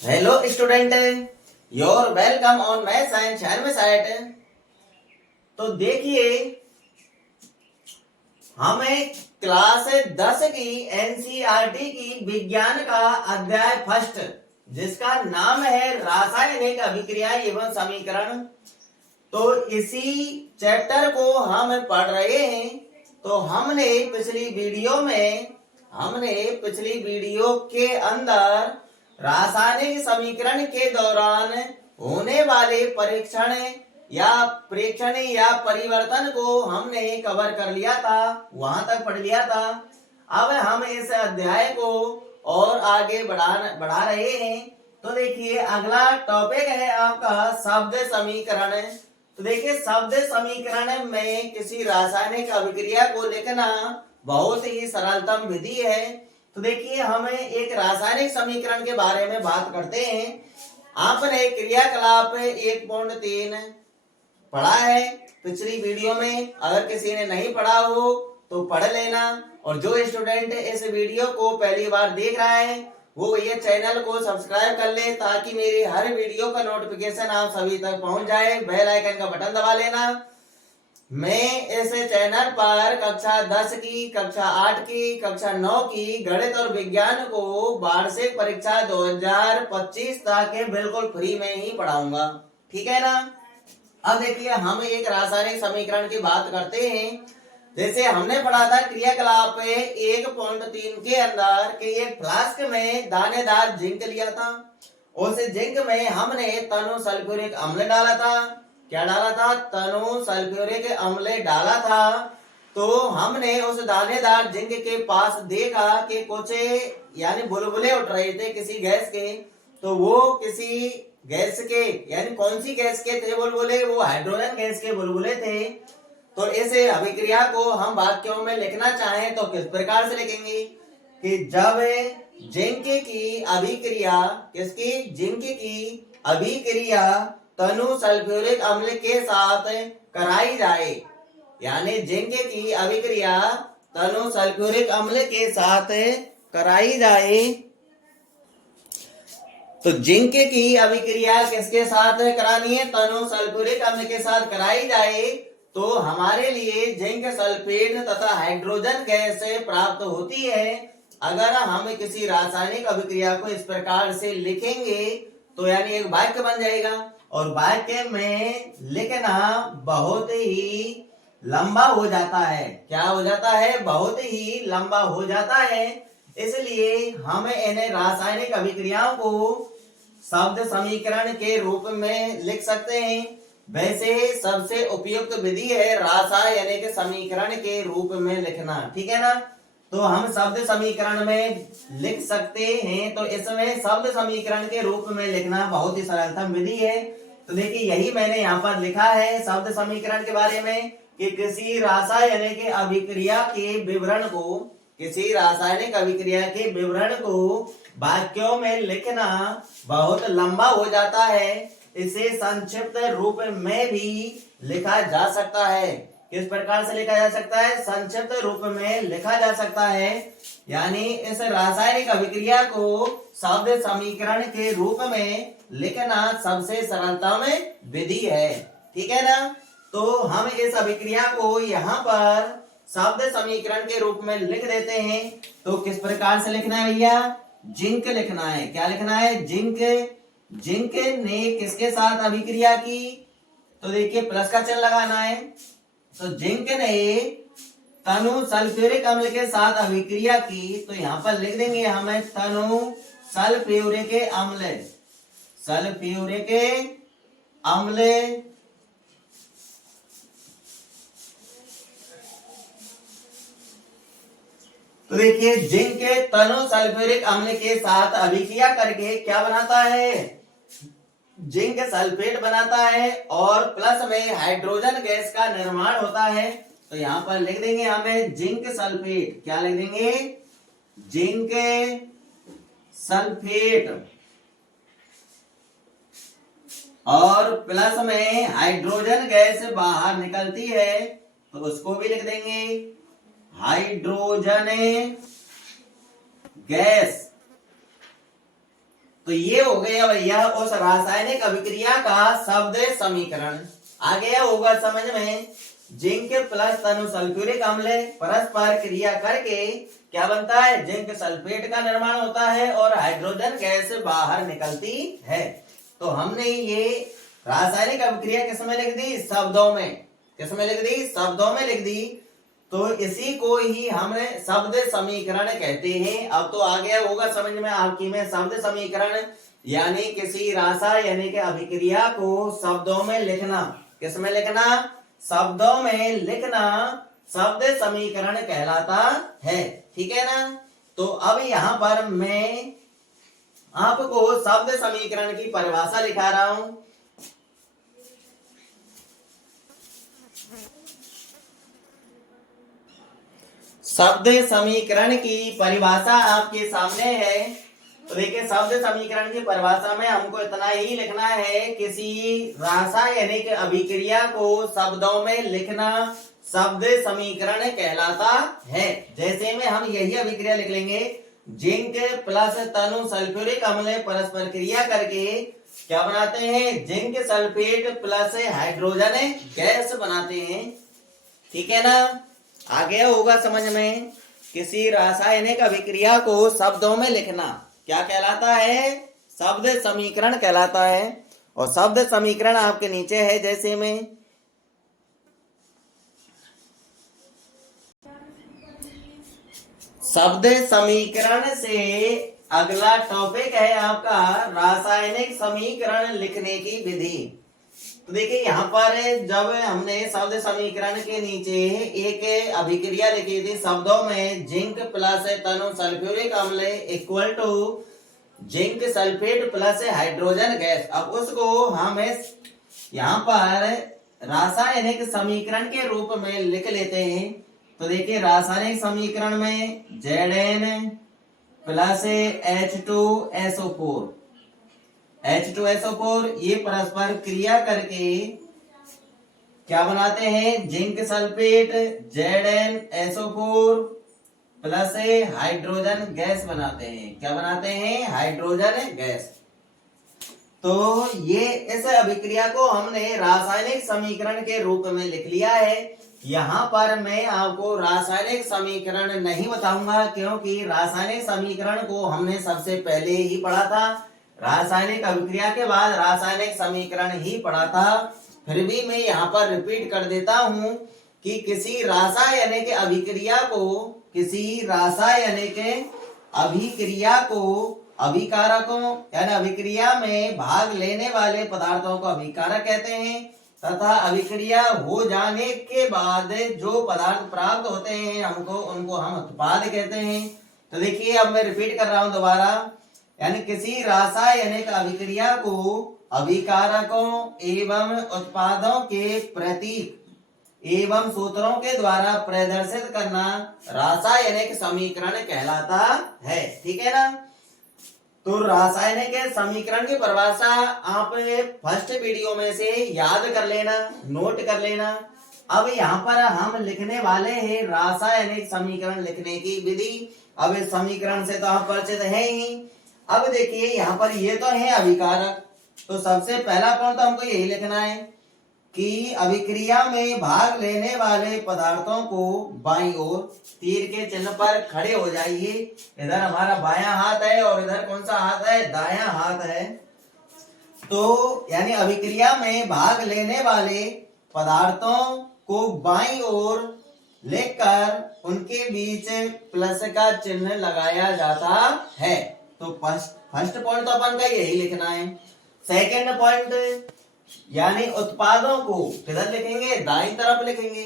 Hello student, your welcome on maths and शर्म site. तो देखिए, हमें क्लास 10 की एनसीईआरटी की विज्ञान का अध्याय फर्स्ट, जिसका नाम है रासायनिक अभिक्रिया एवं समीकरण, तो इसी चैप्टर को हम पढ़ रहे हैं। तो हमने पिछली वीडियो के अंदर रासायनिक समीकरण के दौरान होने वाले प्रेक्षण या परिवर्तन को हमने कवर कर लिया था, वहां तक पढ़ लिया था। अब हम इस अध्याय को और आगे बढ़ा रहे हैं। तो देखिए, अगला टॉपिक है आपका शब्द समीकरण। तो देखिए, शब्द समीकरण में किसी रासायनिक अभिक्रिया को लिखना बहुत ही सरलतम विधि है। तो देखिए, हमें एक रासायनिक समीकरण के बारे में बात करते हैं। आपने क्रियाकलाप 1.3 पढ़ा है पिछली वीडियो में। अगर किसी ने नहीं पढ़ा हो तो पढ़ लेना, और जो स्टूडेंट इस वीडियो को पहली बार देख रहा है वो ये चैनल को सब्सक्राइब कर ले, ताकि मेरी हर वीडियो का नोटिफिकेशन आप सभी तक पहुंच जाए। बेल आइकन का बटन दबा लेना। मैं इस चैनल पर कक्षा 10 की, कक्षा 8 की, कक्षा 9 की गणित और विज्ञान को वार्षिक परीक्षा 2025 तक बिल्कुल फ्री में ही पढ़ाऊंगा, ठीक है ना। अब देखिए, हम एक रासायनिक समीकरण की बात करते हैं। जैसे हमने पढ़ा था क्रियाकलाप 1.3 के अंदर कि एक फ्लास्क में दानेदार जिंक लिया था। उस जिंक में हमने तनु सल्फ्यूरिक अम्ल डाला था। क्या डाला था? तनु सल्फ्यूरिक अम्ल डाला था। तो हमने उस दानेदार जिंक के पास देखा कि कुछ यानी बुलबुले उठ रहे थे किसी गैस के। तो वो किसी गैस के, यानी कौन सी गैस के थे बुलबुले? वो हाइड्रोजन गैस के बुलबुले थे। तो इस अभिक्रिया को हम वाक्यों में लिखना चाहें तो किस प्रकार से लिखेंगे कि जब जिंक की अभिक्रिया, किसकी? जिंक की अभिक्रिया तनु सल्फ्यूरिक अम्ल के साथ कराई जाए, यानी जिंक की अभिक्रिया तनु सल्फ्यूरिक अम्ल के साथ कराई जाए। तो जिंक की अभिक्रिया किसके साथ करानी है? तनु सल्फ्यूरिक अम्ल के साथ कराई जाए। तो हमारे लिए जिंक सल्फेट तथा हाइड्रोजन गैस प्राप्त होती है। अगर हम किसी रासायनिक अभिक्रिया को इस प्रकार से लिखेंगे तो यानी एक वाक्य बन जाएगा, और वाक्य में लिखना बहुत ही लंबा हो जाता है। क्या हो जाता है? बहुत ही लंबा हो जाता है। इसलिए हम इन रासायनिक अभिक्रियाओं को शब्द समीकरण के रूप में लिख सकते हैं। वैसे सबसे उपयुक्त विधि है रासायनिक समीकरण के रूप में लिखना, ठीक है ना। तो हम शब्द समीकरण में लिख सकते हैं। तो इसमें शब्द समीकरण के रूप में लिखना बहुत ही सरलतम विधि है। तो देखिए, यही मैंने यहाँ पर लिखा है शब्द समीकरण के बारे में कि किसी रासायनिक अभिक्रिया के विवरण को, किसी रासायनिक अभिक्रिया के विवरण को वाक्यों में लिखना बहुत लंबा हो जाता है। इसे संक्षिप्त रूप में भी लिखा जा सकता है। किस प्रकार से लिखा जा सकता है? संक्षिप्त रूप में लिखा जा सकता है। यानी इस रासायनिक अभिक्रिया को शब्द समीकरण के रूप में लिखना सबसे सरलतम विधि है, ठीक है ना। तो हम इस अभिक्रिया को यहाँ पर शब्द समीकरण के रूप में लिख देते हैं। तो किस प्रकार से लिखना है भैया? जिंक लिखना है। क्या लिखना है? जिंक। जिंक ने किसके साथ अभिक्रिया की? तो देखिए, प्लस का चिन्ह लगाना है। तो जिंक ने तनु सल्फ्यूरिक अम्ल के साथ अभिक्रिया की। तो यहाँ पर लिख देंगे हमें तनु सल्फ्यूरिक अम्ल, सल्फ्यूरिक अम्ल। तो देखिए, जिंक तनु सल्फ्यूरिक अम्ल के साथ अभिक्रिया करके क्या बनाता है? जिंक सल्फेट बनाता है, और प्लस में हाइड्रोजन गैस का निर्माण होता है। तो यहाँ पर लिख देंगे हमें जिंक सल्फेट। क्या लिख देंगे? जिंक सल्फेट, और प्लस में हाइड्रोजन गैस बाहर निकलती है तो उसको भी लिख देंगे हाइड्रोजन गैस। तो ये हो गया भैया उस रासायनिक अभिक्रिया का शब्द समीकरण। आ गया होगा समझ में। जिंक प्लस तनु सल्फ्यूरिक अम्ल परस्पर क्रिया करके क्या बनता है, जिंक सल्फेट का निर्माण होता है और हाइड्रोजन गैस बाहर निकलती है। तो हमने ये रासायनिक अभिक्रिया किसमें लिख दी, शब्दों में। किसमें लिख दी, शब्दों में लिख दी। तो इसी को ही हम शब्द समीकरण कहते हैं। अब तो आ गया होगा समझ में आपकी में शब्द समीकरण यानी किसी रासायनिक अभिक्रिया को शब्दों में लिखना। किसमें लिखना, शब्दों में लिखना शब्द समीकरण कहलाता है। ठीक है ना। तो अब यहां पर मैं आपको शब्द समीकरण की परिभाषा लिखा रहा हूं। शब्द समीकरण की परिभाषा आपके सामने है। तो देखिए शब्द समीकरण की परिभाषा में हमको इतना ही लिखना है, किसी रासायनिक अभिक्रिया को शब्दों में लिखना शब्द समीकरण कहलाता है। जैसे में हम यही अभिक्रिया लिख लेंगे, जिंक प्लस तनु सल्फ्यूरिक अम्ल परस्पर क्रिया करके क्या बनाते हैं, zinc sulphate plus hydrogen gas बनाते हैं। ठीक है ना। आ गया होगा समझ में। किसी रासायनिक अभिक्रिया को शब्दों में लिखना क्या कहलाता है, शब्द समीकरण कहलाता है। और शब्द समीकरण आपके नीचे है। जैसे में शब्द समीकरण से अगला टॉपिक है आपका रासायनिक समीकरण लिखने की विधि। तो देखिए यहाँ पर जब हमने शब्द समीकरण के नीचे एक अभिक्रिया लिखी थी शब्दों में, जिंक प्लस तनु सल्फ्यूरिक अम्ल equal to zinc sulphate plus hydrogen gas. अब उसको हम यहाँ पर रासायनिक समीकरण के रूप में लिख लेते हैं। तो देखिए रासायनिक समीकरण में Zn प्लस H2SO4 H2SO4 ये परस्पर क्रिया करके क्या बनाते हैं, zinc sulphate ZnSO4 plus hydrogen gas बनाते हैं। क्या बनाते हैं, हाइड्रोजन गैस। तो ये इस अभिक्रिया को हमने रासायनिक समीकरण के रूप में लिख लिया है। यहाँ पर मैं आपको रासायनिक समीकरण नहीं बताऊंगा, क्योंकि रासायनिक समीकरण को हमने सबसे पहले ही पढ़ा था। रासायनिक अभिक्रिया के बाद रासायनिक समीकरण ही पढ़ा था। फिर भी मैं यहाँ पर रिपीट कर देता हूँ कि किसी रासायनिक अभिक्रिया को अभिकारकों यानी अभिक्रिया में भाग लेने वाले पदार्थों को अभिकारक कहते हैं, तथा अभिक्रिया हो जाने के बाद जो पदार्थ प्राप्त होते हैं उनको हम उत्पाद कहते हैं। तो देखिए अब मैं रिपीट कर रहा हूं दोबारा, यानी किसी रासायनिक अभिक्रिया को अभिकारकों एवं उत्पादों के प्रतीक एवं सूत्रों के द्वारा प्रदर्शित करना रासायनिक समीकरण कहलाता है। ठीक है ना। तो रासायनिक समीकरण की परिभाषा आप फर्स्ट वीडियो में से याद कर लेना, नोट कर लेना। अब यहाँ पर हम लिखने वाले हैं रासायनिक समीकरण लिखने की विधि। अब इस समीकरण से तो आप परिचित हैं ही। अब देखिए यहाँ पर ये तो है अभिकारक। तो सबसे पहला पॉइंट तो हमको यही लिखना है कि अभिक्रिया में भाग लेने वाले पदार्थों को बाईं ओर तीर के चिन्ह पर खड़े हो जाइए। इधर हमारा बायां हाथ है और इधर कौन सा हाथ है, दायां हाथ है। तो यानी अभिक्रिया में भाग लेने वाले पदार्थों को बाईं ओर लेकर उनके बीच प्लस का चिन्ह लगाया जाता है। तो फर्स्ट पॉइंट तो अपन का यही लिखना है। सेकेंड पॉइंट यानी उत्पादों को किधर लिखेंगे, दाईं तरफ लिखेंगे।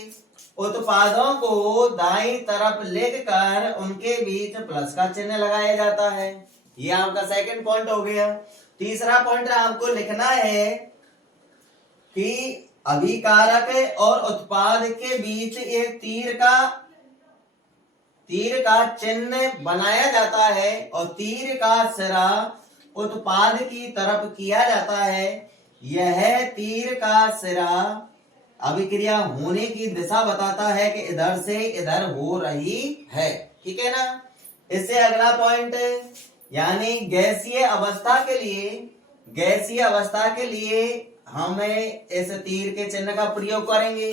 उत्पादों को दाईं तरफ लिखकर उनके बीच प्लस का चिन्ह लगाया जाता है। ये आपका सेकंड पॉइंट हो गया। तीसरा पॉइंट आपको लिखना है कि अभिकारक और उत्पाद के बीच एक तीर का चिन्ह बनाया जाता है और तीर का सिरा उत्पाद की तरफ किया जाता है। यह तीर का सिरा अभिक्रिया होने की दिशा बताता है कि इधर से इधर हो रही है। ठीक है ना। इससे अगला पॉइंट यानी गैसीय अवस्था के लिए हमें इस तीर के चिन्ह का प्रयोग करेंगे।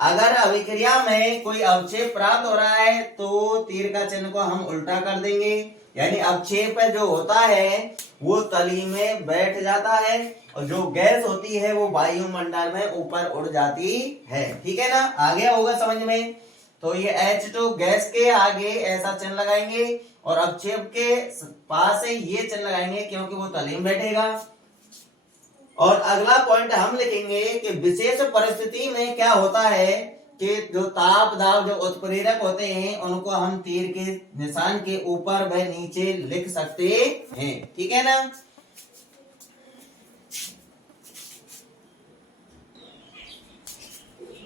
अगर अभिक्रिया में कोई अवक्षेप प्राप्त हो रहा है तो तीर का चिन्ह को हम उल्टा कर देंगे, यानी अवक्षेप जो होता है वो तली में बैठ जाता है और जो गैस होती है वो वायुमंडल में ऊपर उड़ जाती है। ठीक है ना, आगे होगा समझ में। तो ये H2 गैस के आगे ऐसा चिन्ह लगाएंगे और अवक्षेप के पास से ये चिन्ह लगाएंगे क्योंकि वो तली में बैठेगा। और अगला पॉइंट हम लिखेंगे कि विशेष परिस्थिति में क्या होता है कि जो ताप दाब जो उत्प्रेरक होते हैं उनको हम तीर के निशान के ऊपर व नीचे लिख सकते हैं। ठीक है ना।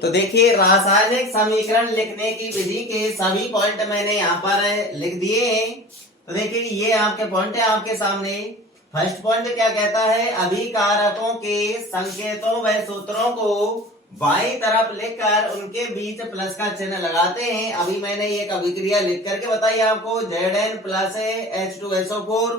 तो देखिए रासायनिक समीकरण लिखने की विधि के सभी पॉइंट मैंने यहाँ पर लिख दिए हैं। तो देखिए ये आपके पॉइंट है आपके सामने। फर्स्ट पॉइंट क्या कहता है, अभिकारकों के संकेतों व सूत्रों को बाईं तरफ लिखकर उनके बीच प्लस का चिन्ह लगाते हैं। अभी मैंने एक अभिक्रिया लिख करके बताई आपको, Zn प्लस H2SO4।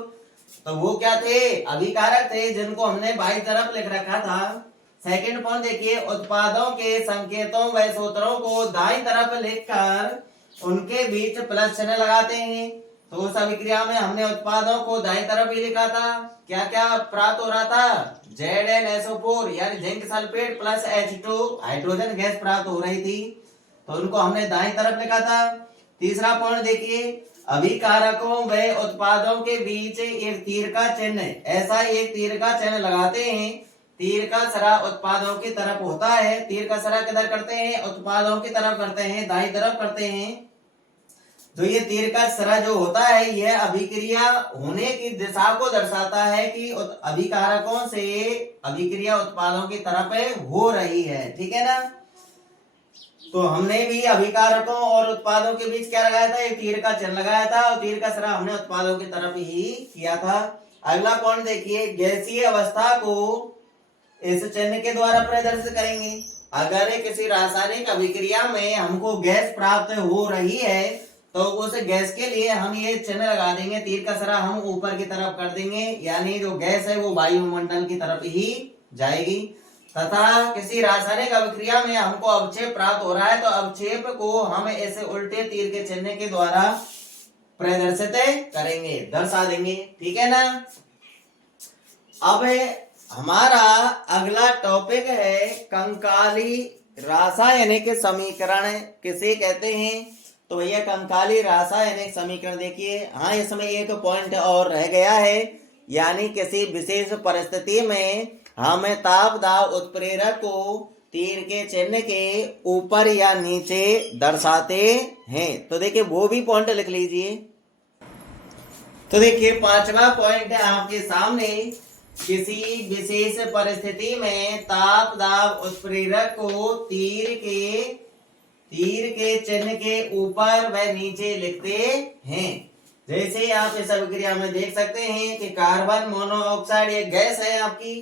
तो वो क्या थे, अभिकारक थे जिनको हमने बाईं तरफ लिख रखा था। सेकंड पॉइंट देखिए, उत्पादों के संकेतों व सूत्रों को दाईं तरफ लिखकर उनके बीच प्लस चिन्ह लगाते हैं। तो उस अभिक्रिया में हमने उत्पादों को दाईं तरफ ही लिखा था। क्या क्या प्राप्त हो रहा था, ZnSO4 यानी zinc sulphate plus H2 hydrogen gas प्राप्त हो रही थी, तो उनको हमने दाईं तरफ लिखा था। तीसरा पॉइंट देखिए, अभिकारकों व उत्पादों के बीच एक तीर का चिन्ह, ऐसा एक तीर का चिन्ह लगाते हैं। तीर का सरा उत्पादों की तरफ होता है। तीर का सरा किधर करते हैं, उत्पादों की तरफ करते हैं, दाईं तरफ करते हैं। तो ये तीर का सरा जो होता है यह अभिक्रिया होने की दिशा को दर्शाता है कि अभिकारकों से अभिक्रिया उत्पादों की तरफ हो रही है। ठीक है ना। तो हमने भी अभिकारकों और उत्पादों के बीच क्या लगाया था, एक तीर का चिन्ह लगाया था और तीर का सरा हमने उत्पादों की तरफ ही किया था। अगला पॉइंट देखिए, गैसीय अवस्था को इस चिन्ह के द्वारा प्रदर्शित करेंगे। अगर किसी रासायनिक अभिक्रिया में हमको गैस प्राप्त हो रही है तो उस गैस के लिए हम ये चिन्ह लगा देंगे, तीर का सरा हम ऊपर की तरफ कर देंगे, यानी जो गैस है वो वायुमंडल की तरफ ही जाएगी। तथा किसी रासायनिक अभिक्रिया में हमको अवक्षेप प्राप्त हो रहा है तो अवक्षेप को हम ऐसे उल्टे तीर के चिन्ह के द्वारा प्रदर्शित करेंगे, दर्शा देंगे। ठीक है ना। अब हमारा अगला टॉपिक है कंकाली रासायनिक समीकरण किसे कहते हैं। तो भैया कंकाली रासायनिक समीकरण देखिए, हाँ इसमें एक पॉइंट और रह गया है, यानी किसी विशेष परिस्थिति में हम ताप दाब उत्प्रेरक को तीर के चिन्ह के ऊपर या नीचे दर्शाते हैं। तो देखिए वो भी पॉइंट लिख लीजिए। तो देखिए पांचवा पॉइंट है आपके सामने, किसी विशेष परिस्थिति में ताप दाब उत्प्रेरक को तीर के चिन्ह के ऊपर व नीचे लिखते हैं। जैसे आप इस अभिक्रिया में देख सकते हैं कि कार्बन मोनोऑक्साइड एक गैस है आपकी,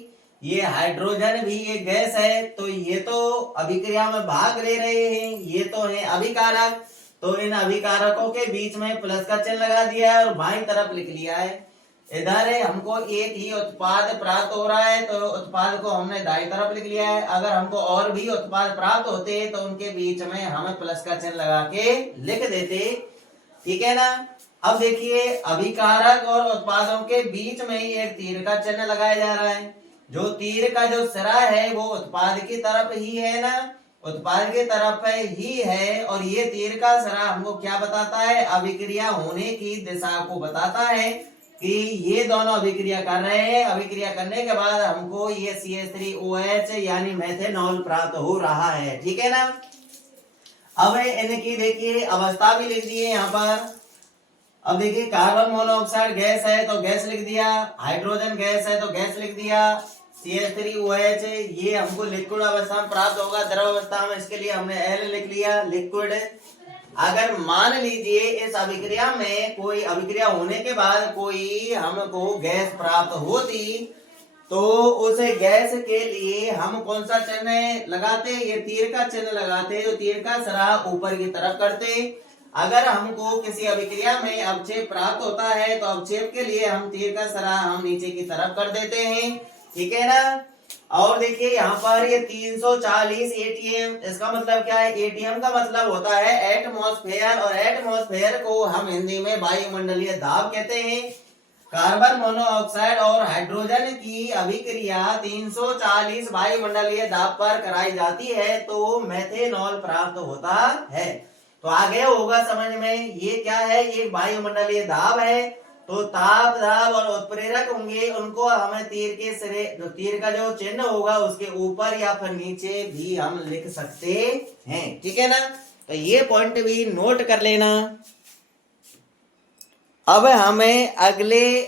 ये हाइड्रोजन भी एक गैस है। तो ये तो अभिक्रिया में भाग ले रहे हैं, ये तो है अभिकारक। तो इन अभिकारकों के बीच में प्लस का चिन्ह लगा दिया है और बाईं तरफ लिख लिया है। इधर हमको एक ही उत्पाद प्राप्त हो रहा है तो उत्पाद को हमने दाईं तरफ लिख लिया है। अगर हमको और भी उत्पाद प्राप्त होते तो उनके बीच में हमें प्लस का चिन्ह लगा के लिख देते। ठीक है ना। अब देखिए अभिकारक और उत्पादों के बीच में ही एक तीर का चिन्ह लगाया जा रहा है। जो तीर का जो सिरा है वो उत्पाद की तरफ ही है ना, उत्पाद की तरफ ही है। और ये तीर का सिरा हमको क्या बताता है, अभिक्रिया होने की दिशा को बताता है कि ये दोनों अभिक्रिया कर रहे हैं। अभिक्रिया करने के बाद हमको ये CH3OH यानी मेथेनॉल प्राप्त हो रहा है। ठीक है ना। अब इनकी देखिए अवस्था भी लिख दी है यहाँ पर। अब देखिए कार्बन मोनोऑक्साइड गैस है तो गैस लिख दिया, हाइड्रोजन गैस है तो गैस लिख दिया, CH3OH ये हमको लिक्विड अवस्था में प्राप्त होगा, द्रव अवस्था में इसके लिए हमने L लिख लिया, लिक्विड। अगर मान लीजिए इस अभिक्रिया में कोई अभिक्रिया होने के बाद कोई हमको गैस प्राप्त होती तो उस गैस के लिए हम कौन सा चिन्ह लगाते, ये तीर का चिन्ह लगाते, जो तीर का सरा ऊपर की तरफ करते। अगर हमको किसी अभिक्रिया में अवक्षेप प्राप्त होता है तो अवक्षेप के लिए हम तीर का सरा हम नीचे की तरफ कर देते हैं, ठीक है ना। और देखिए यहाँ पर ये 340 एटीएम, इसका मतलब क्या है? एटीएम का मतलब होता है एटमॉस्फेयर, और एटमॉस्फेयर को हम हिंदी में वायुमंडलीय दाब कहते हैं। कार्बन मोनोऑक्साइड और हाइड्रोजन की अभिक्रिया 340 वायुमंडलीय दाब पर कराई जाती है तो मेथेनॉल प्राप्त होता है। तो आगे होगा समझ में, ये क्या है? ये वायुमंडलीय दाब है। तो ताप दाब और उत्प्रेरक होंगे, उनको हमें तीर के सिरे, तीर का जो चिन्ह होगा उसके ऊपर या फिर नीचे भी हम लिख सकते हैं, ठीक है ना। तो ये पॉइंट भी नोट कर लेना। अब हमें अगले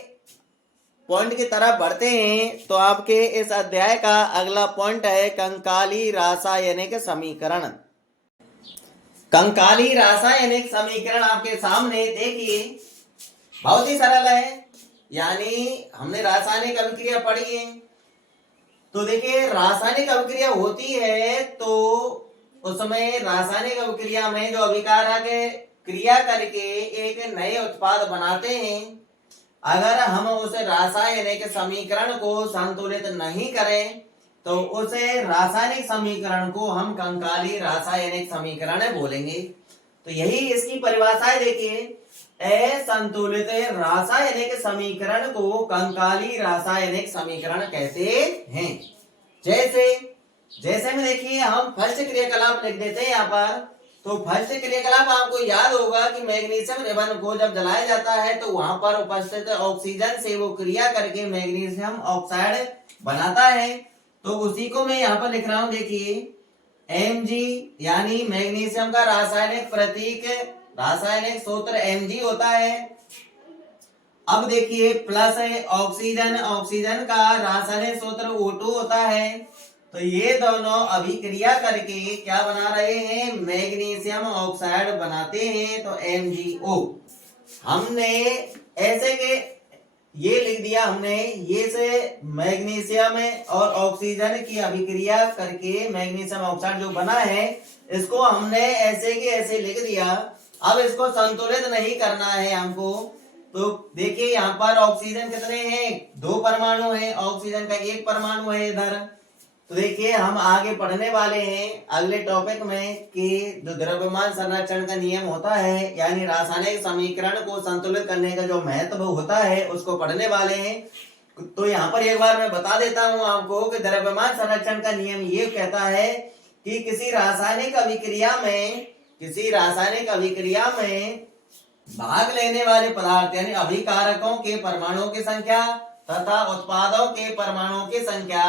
पॉइंट की तरफ बढ़ते हैं। तो आपके इस अध्याय का अगला पॉइंट है कंकाली रासायनिक समीकरण। कंकाली रासायनिक समीकरण आपके सामने देखिए, बहुत ही सरल है, यानी हमने रासायनिक अभिक्रिया पढ़ी है। तो देखिए रासायनिक अभिक्रिया होती है तो उसमें रासायनिक अभिक्रिया में जो अभिकारक क्रिया करके एक नए उत्पाद बनाते हैं, अगर हम उस रासायनिक समीकरण को संतुलित नहीं करें तो उस रासायनिक समीकरण को हम कंकाली रासायनिक समीकरण बोलेंगे। तो यही इसकी परिभाषा है। देखिए असंतुलित रासायनिक समीकरण को कंकाली रासायनिक समीकरण कहते हैं। जैसे में देखिए हम फर्स्ट क्रियाकलाप लिख देते हैं यहाँ पर। तो फर्स्ट क्रियाकलाप आपको याद होगा कि मैग्नीशियम रिबन को जब जलाया जाता है तो वहां पर उपस्थित ऑक्सीजन से वो क्रिया करके मैग्नीशियम ऑक्साइड बनाता है। तो उसी को मैं यहाँ पर लिख रहा हूं। देखिए Mg यानी मैग्नीशियम का रासायनिक प्रतीक, रासायनिक सूत्र Mg होता है। अब देखिए प्लस ऑक्सीजन, ऑक्सीजन का रासायनिक सूत्र O2 होता है। तो ये दोनों अभिक्रिया करके क्या बना रहे हैं? मैग्नीशियम ऑक्साइड बनाते हैं, तो MgO। हमने ऐसे के ये लिख दिया हमने, ये से मैग्नीशियम और ऑक्सीजन की अभिक्रिया करके मैग्नीशियम ऑक्साइड जो बना है इसको हमने ऐसे के ऐसे लिख दिया। अब इसको संतुलित नहीं करना है हमको। तो देखिए यहाँ पर ऑक्सीजन कितने हैं? 2 परमाणु हैं, ऑक्सीजन का 1 परमाणु है इधर। तो देखिए हम आगे पढ़ने वाले हैं अगले टॉपिक में कि जो द्रव्यमान संरक्षण का नियम होता है, यानी रासायनिक समीकरण को संतुलित करने का जो महत्व होता है उसको पढ़ने वाले हैं। तो यहाँ पर एक बार मैं बता देता हूँ आपको कि द्रव्यमान संरक्षण का नियम ये कहता है कि किसी रासायनिक अभिक्रिया में भाग लेने वाले पदार्थ यानी अभिकारकों के परमाणुओं की संख्या तथा उत्पादों के परमाणुओं की संख्या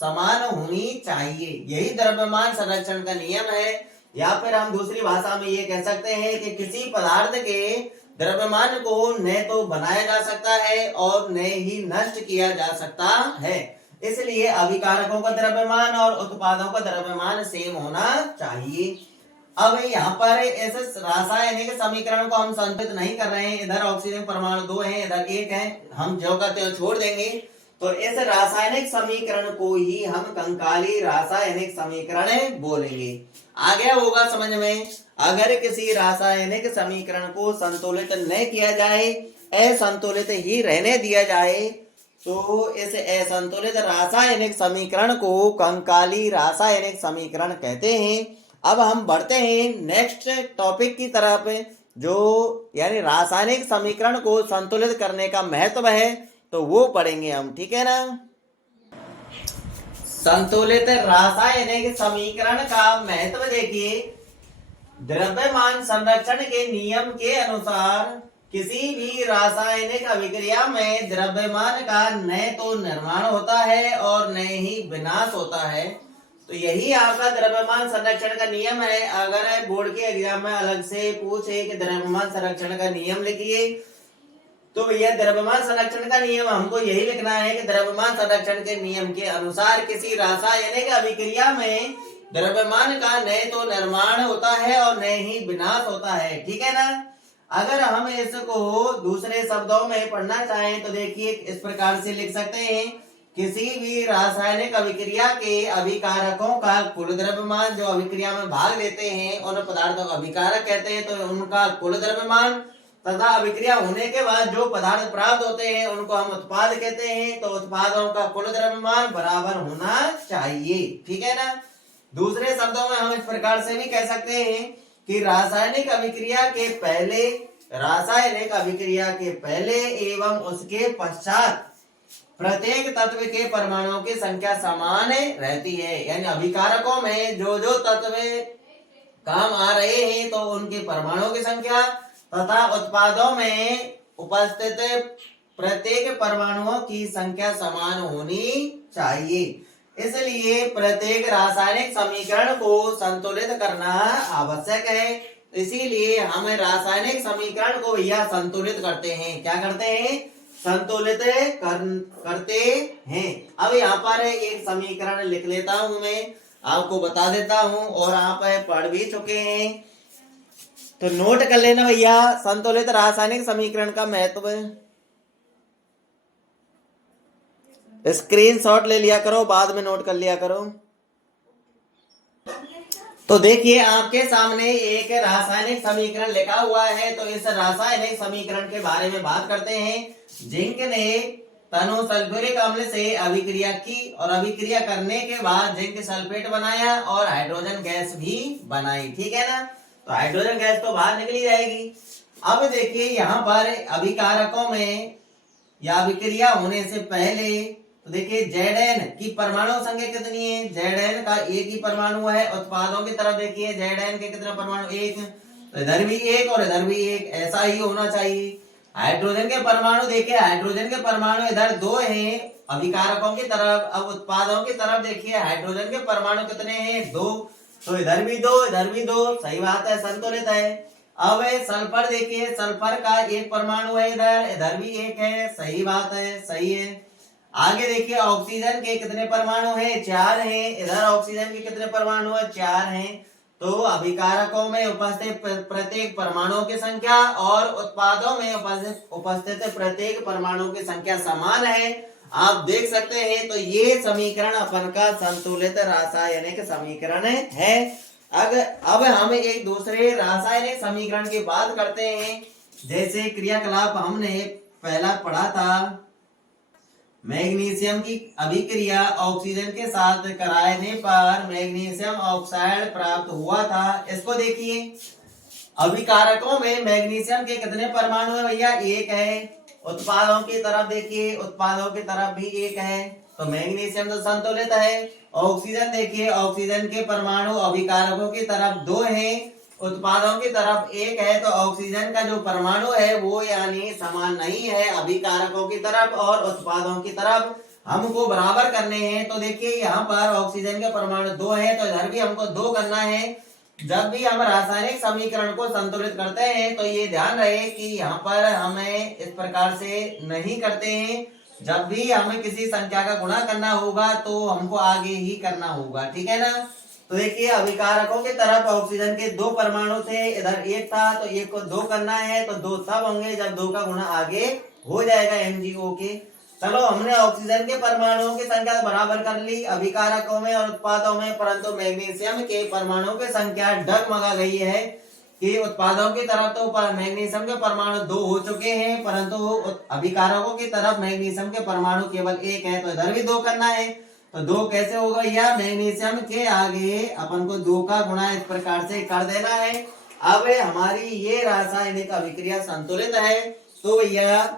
समान होनी चाहिए। यही द्रव्यमान संरक्षण का नियम है। या फिर हम दूसरी भाषा में ये कह सकते हैं कि किसी पदार्थ के द्रव्यमान को न तो बनाया जा सकता है और न ही नष्ट किया जा सकता है। इसलिए अभिकारकों का द्रव्यमान और उत्पादों का द्रव्यमान सेम होना चाहिए। अब यहाँ पर इस रासायनिक समीकरण को हम संतुलित नहीं कर रहे हैं। इधर ऑक्सीजन परमाणु 2 है, इधर 1 है, हम जो कहते हैं छोड़ देंगे। तो इस रासायनिक समीकरण को ही हम कंकाली रासायनिक समीकरण बोलेंगे। आगे होगा समझ में, अगर किसी रासायनिक समीकरण को संतुलित न किया जाए, असंतुलित ही रहने दिया जाए, तो इस असंतुलित रासायनिक समीकरण को कंकाली रासायनिक समीकरण कहते हैं। अब हम बढ़ते हैं नेक्स्ट टॉपिक की तरफ, जो यानी रासायनिक समीकरण को संतुलित करने का महत्व है, तो वो पढ़ेंगे हम, ठीक है ना। संतुलित रासायनिक समीकरण का महत्व देखिए, द्रव्यमान संरक्षण के नियम के अनुसार किसी भी रासायनिक अभिक्रिया में द्रव्यमान का न तो निर्माण होता है और न ही विनाश होता है। तो यही आपका द्रव्यमान संरक्षण का नियम है। अगर बोर्ड के एग्जाम में अलग से पूछे कि द्रव्यमान संरक्षण का नियम लिखिए, तो यह द्रव्यमान संरक्षण का नियम हमको यही लिखना है कि द्रव्यमान संरक्षण के नियम के अनुसार किसी रासायनिक अभिक्रिया में द्रव्यमान का न तो निर्माण होता है और न ही विनाश होता है, ठीक है ना। अगर हम इसको दूसरे शब्दों में पढ़ना चाहें तो देखिए इस प्रकार से लिख सकते हैं किसी भी रासायनिक अभिक्रिया के अभिकारकों का कुल द्रव्यमान, जो अभिक्रिया में भाग लेते हैं उन पदार्थों को अभिकारक कहते हैं, तो उनका कुल द्रव्यमान तथा अभिक्रिया होने के बाद जो पदार्थ प्राप्त होते हैं उनको हम उत्पाद कहते हैं। तो उत्पादों का कुल द्रव्यमान बराबर होना चाहिए, ठीक है ना। दूसरे शब्दों में हम इस प्रकार से भी कह सकते हैं कि रासायनिक अभिक्रिया के पहले एवं उसके पश्चात प्रत्येक तत्व के परमाणुओं की संख्या समान रहती है। यानी अभिकारकों में जो जो तत्व काम आ रहे हैं तो उनके परमाणुओं की संख्या तथा उत्पादों में उपस्थित प्रत्येक परमाणुओं की संख्या समान होनी चाहिए। इसलिए प्रत्येक रासायनिक समीकरण को संतुलित करना आवश्यक है। इसीलिए हम रासायनिक समीकरण को भैया संतुलित करते हैं। क्या करते हैं? संतुलित करते हैं। अब यहाँ पर एक समीकरण लिख लेता हूं, मैं आपको बता देता हूं और आप पढ़ भी चुके हैं तो नोट कर लेना भैया। संतुलित रासायनिक समीकरण का महत्व स्क्रीनशॉट ले लिया करो, बाद में नोट कर लिया करो। तो देखिए आपके सामने एक रासायनिक समीकरण लिखा हुआ है। तो इस रासायनिक समीकरण के बारे में बात करते हैं। जिंक ने तनु सल्फ्यूरिक अम्ल से अभिक्रिया की और अभिक्रिया करने के बाद जिंक सल्फेट बनाया और हाइड्रोजन गैस भी बनाई, ठीक है ना। तो हाइड्रोजन गैस तो बाहर निकली जाएगी। अब देखिए यहाँ पर अभिकारकों में या अभिक्रिया होने से पहले तो देखिए Zn की परमाणु संख्या कितनी है? Zn का एक ही परमाणु है। उत्पादों की तरफ देखिए Zn के कितने परमाणु? एक। तो इधर भी एक और इधर भी एक, ऐसा ही होना चाहिए। हाइड्रोजन के परमाणु देखिए, हाइड्रोजन के परमाणु इधर दो हैं अभिकारकों की तरफ। अब उत्पादों की तरफ देखिए हाइड्रोजन के परमाणु कितने हैं? दो। तो इधर भी दो इधर भी दो, सही बात है, संतुलित है। अब सल्फर देखिए, सल्फर का एक परमाणु है इधर, इधर भी एक है, सही बात है, सही है। आगे देखिए ऑक्सीजन के कितने परमाणु हैं? 4 हैं। इधर ऑक्सीजन के कितने परमाणु हैं? 4 हैं। तो अभिकारकों में उपस्थित प्रत्येक परमाणुओं की संख्या और उत्पादों में उपस्थित प्रत्येक परमाणु की संख्या समान है, आप देख सकते हैं। तो ये समीकरण अपन का संतुलित रासायनिक समीकरण है। अब हम एक दूसरे रासायनिक समीकरण की बात करते हैं। जैसे क्रियाकलाप हमने पहला पढ़ा था, मैग्नीशियम की अभिक्रिया ऑक्सीजन के साथ कराने पर मैग्नीशियम ऑक्साइड प्राप्त हुआ था। इसको देखिए, अभिकारकों में मैग्नीशियम के कितने परमाणु है भैया? एक है। उत्पादों की तरफ देखिए, उत्पादों की तरफ भी एक है। तो मैग्नीशियम तो संतुलित है। ऑक्सीजन देखिए, ऑक्सीजन के परमाणु अभिकारकों की तरफ 2 हैं, उत्पादों की तरफ 1 है। तो ऑक्सीजन का जो परमाणु है वो यानी समान नहीं है अभिकारकों की तरफ और उत्पादों की तरफ, हमको बराबर करने हैं। तो देखिए यहाँ पर ऑक्सीजन के परमाणु 2 है, तो इधर भी हमको 2 करना है। जब भी हम रासायनिक समीकरण को संतुलित करते हैं तो ये ध्यान रहे कि यहाँ पर हमें इस प्रकार से नहीं करते हैं। जब भी हमें किसी संख्या का गुणा करना होगा तो हमको आगे ही करना होगा, ठीक है ना। तो देखिए अभिकारकों की तरफ ऑक्सीजन के 2 परमाणु थे, इधर 1 था, तो 1 को 2 करना है। तो 2 तब होंगे जब 2 का गुणा आगे हो जाएगा MgO के। चलो हमने ऑक्सीजन के परमाणुओं की संख्या बराबर कर ली अभिकारकों में और उत्पादों में, परंतु मैग्नीशियम के परमाणुओं की संख्या डगमगा गई है कि उत्पादों की तरफ तो मैग्नीशियम के परमाणु 2 हो चुके हैं, परंतु अभिकारकों की तरफ मैग्नीशियम के परमाणु केवल 1 है। तो इधर भी 2 करना है। तो 2 कैसे होगा? या मैग्नीशियम के आगे अपन को 2 का गुणा इस प्रकार से कर देना है। अब हमारी ये रासायनिक अभिक्रिया संतुलित है। तो यह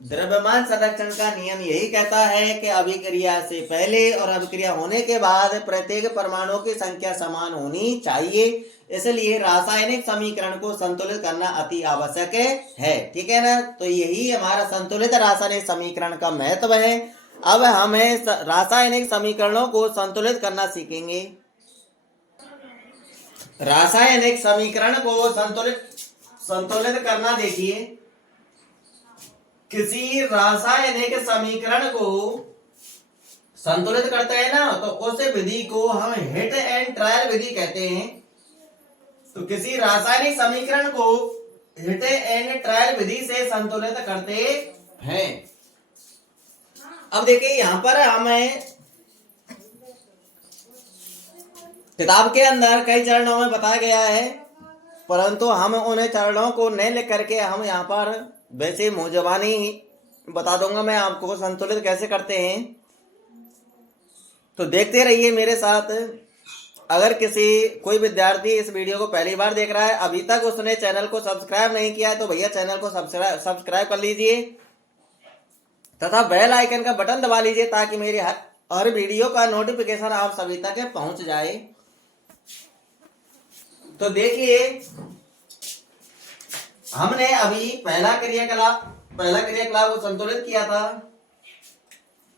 द्रव्यमान संरक्षण का नियम यही कहता है कि अभिक्रिया से पहले और अभिक्रिया होने के बाद प्रत्येक परमाणु की संख्या समान होनी चाहिए। इसलिए रासायनिक समीकरण को संतुलित करना अति आवश्यक है, ठीक है ना। तो यही हमारा संतुलित रासायनिक समीकरण का महत्व है। अब हमें रासायनिक समीकरणों को संतुलित करना सीखेंगे। रासायनिक समीकरण को संतुलित करना, देखिए किसी रासायनिक समीकरण को संतुलित करते हैं ना तो उस विधि को हम हिट एंड ट्रायल विधि कहते हैं। तो किसी रासायनिक समीकरण को हिट एंड ट्रायल विधि से संतुलित करते हैं। अब देखिए यहाँ पर हमें किताब के अंदर कई चरणों में बताया गया है, परंतु हम उन्हें चरणों को नहीं लिख करके हम यहाँ पर वैसे मुँह जबानी बता दूंगा मैं आपको संतुलित कैसे करते हैं। तो देखते रहिए मेरे साथ। अगर कोई विद्यार्थी इस वीडियो को पहली बार देख रहा है, अभी तक उसने चैनल को सब्सक्राइब नहीं किया है, तो भैया चैनल को सब्सक्राइब कर लीजिए तथा बेल आइकन का बटन दबा लीजिए ताकि मेरी हर वीडियो का नोटिफिकेशन आप सभी तक पहुंच जाए। तो देखिए हमने अभी पहला क्रियाकलाप को संतुलित किया था,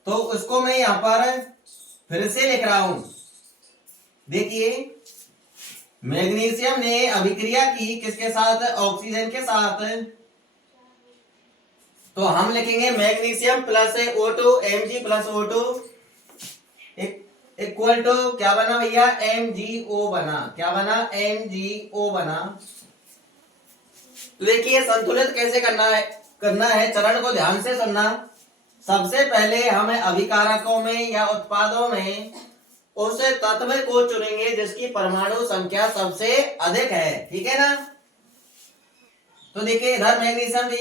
तो उसको मैं यहां पर फिर से लिख रहा हूं। देखिए मैग्नीशियम ने अभिक्रिया की किसके साथ? ऑक्सीजन के साथ। तो हम लिखेंगे magnesium plus O2 Mg plus O2 equal to क्या बना भैया? MgO बना। क्या बना? MgO बना। तो देखिए संतुलित कैसे करना है चरण को ध्यान से सुनना। सबसे पहले हमें अभिकारकों में या उत्पादों में उस तत्व को चुनेंगे जिसकी परमाणु संख्या सबसे अधिक है, ठीक है ना। तो देखिए इधर मैग्नीशियम की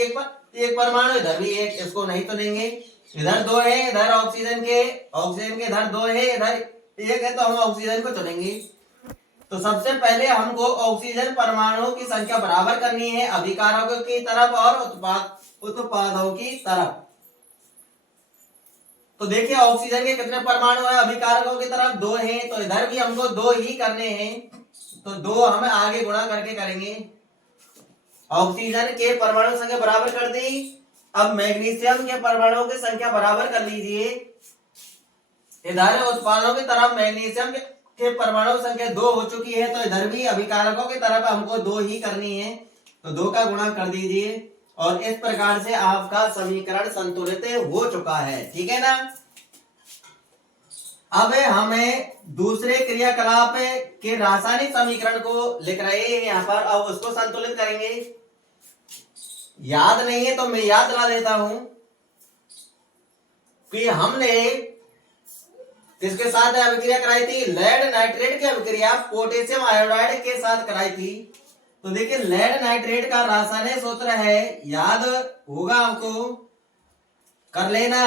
एक परमाणु, इधर भी एक, इसको नहीं चुनेंगे। इधर दो है, इधर ऑक्सीजन के इधर दो है, इधर एक है, तो हम ऑक्सीजन को चुनेंगे। तो सबसे पहले हमको ऑक्सीजन परमाणु की संख्या बराबर करनी है अभिकारकों की तरफ और उत्पादों की तरफ। तो देखिए ऑक्सीजन के कितने परमाणु है अभिकारकों की तरफ? 2 हैं, तो इधर भी हमको 2 ही करने हैं। तो 2 हमें आगे गुणा करके करेंगे। ऑक्सीजन के परमाणु संख्या बराबर कर दी। अब मैग्नीशियम के परमाणुओं की संख्या बराबर कर लीजिए। इधर उत्पादों की तरफ मैग्नीशियम के परमाणु संख्या 2 हो चुकी है, तो इधर भी अभिकारकों की तरफ हमको 2 ही करनी है। तो 2 का गुणा कर दीजिए और इस प्रकार से आपका समीकरण संतुलित हो चुका है, ठीक है ना। अब हमें दूसरे क्रियाकलाप के रासायनिक समीकरण को लिख रहे हैं यहाँ पर। अब उसको संतुलित करेंगे। याद नहीं है तो मैं याद दिला देता हूं कि हमने किसके साथ अभिक्रिया कराई थी? लेड नाइट्रेट की अभिक्रिया पोटेशियम आयोडाइड के साथ कराई थी। तो देखिए लेड नाइट्रेट का रासायनिक सूत्र है, याद होगा आपको, कर लेना।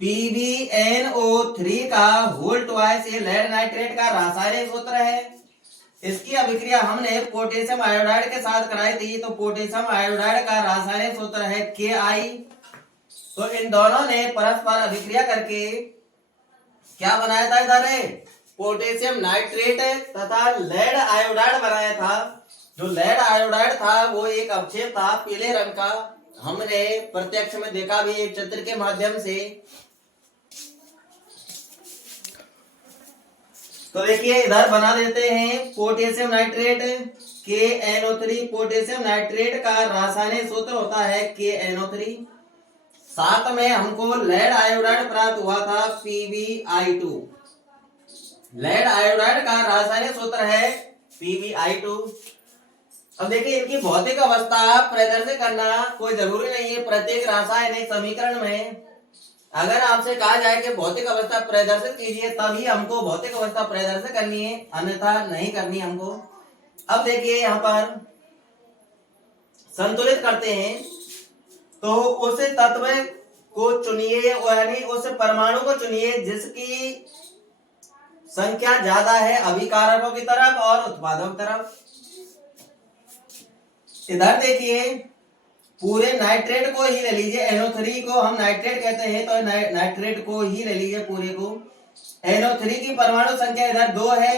PbNO3 का होल ट्वाइस, ये लेड नाइट्रेट का रासायनिक सूत्र है। इसकी अभिक्रिया हमने पोटेशियम आयोडाइड के साथ कराई थी। तो पोटेशियम आयोडाइड का रासायनिक सूत्र है Ki। तो इन दोनों ने परस्पर अभिक्रिया करके क्या बनाया था? इधर पोटेशियम नाइट्रेट तथा लेड आयोडाइड बनाया था। जो लेड आयोडाइड था वो एक अवक्षेप था पीले रंग का। हमने प्रत्यक्ष में देखा भी एक चित्र के माध्यम से। तो देखिए इधर बना देते हैं potassium nitrate KNO3। Potassium nitrate का रासायनिक सूत्र होता है KNO3। साथ में हमको लेड आयोडाइड प्राप्त हुआ था PbI2। लेड आयोडाइड का रासायनिक सूत्र है PbI2। अब देखिए इनकी भौतिक अवस्था प्रदर्शित करना कोई जरूरी नहीं है। प्रत्येक रासायनिक समीकरण में अगर आपसे कहा जाए कि भौतिक अवस्था प्रदर्शित कीजिए, तभी हमको भौतिक अवस्था प्रदर्शित करनी है, अन्यथा नहीं करनी हमको। अब देखिए यहाँ पर संतुलित करते हैं। तो उस तत्व को चुनिए, यानी उस परमाणु को चुनिए जिसकी संख्या ज्यादा है अभिकारकों की तरफ और उत्पादों की तरफ। इधर देखिए पूरे नाइट्रेट को ही ले लीजिए। NO3 को हम नाइट्रेट कहते हैं, तो नाइट्रेट को ही ले लीजिए पूरे को। NO3 की परमाणु संख्या इधर 2 है,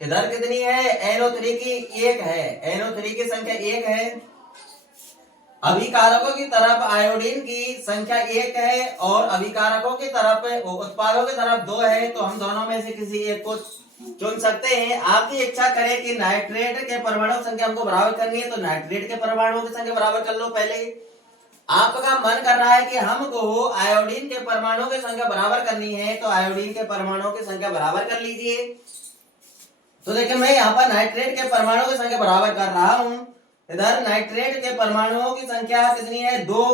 इधर कितनी है? NO3 की 1 है। NO3 की संख्या 1 है। अभिकारकों की तरफ आयोडीन की संख्या 1 है और अभिकारकों की तरफ उत्पादों की तरफ 2 है। तो हम दोनों में से किसी एक को चुन सकते हैं। आपकी इच्छा करें कि नाइट्रेट के परमाणु संख्या हमको बराबर करनी है, तो नाइट्रेट के परमाणु की संख्या बराबर कर लो। पहले आपका मन कर रहा है कि हमको आयोडीन के परमाणु की संख्या बराबर करनी है, तो आयोडीन के परमाणु की संख्या बराबर कर लीजिए। तो देखिए मैं यहाँ पर नाइट्रेट के परमाणु की संख्या बराबर कर रहा हूं। इधर नाइट्रेट के परमाणुओं की संख्या कितनी है? 2।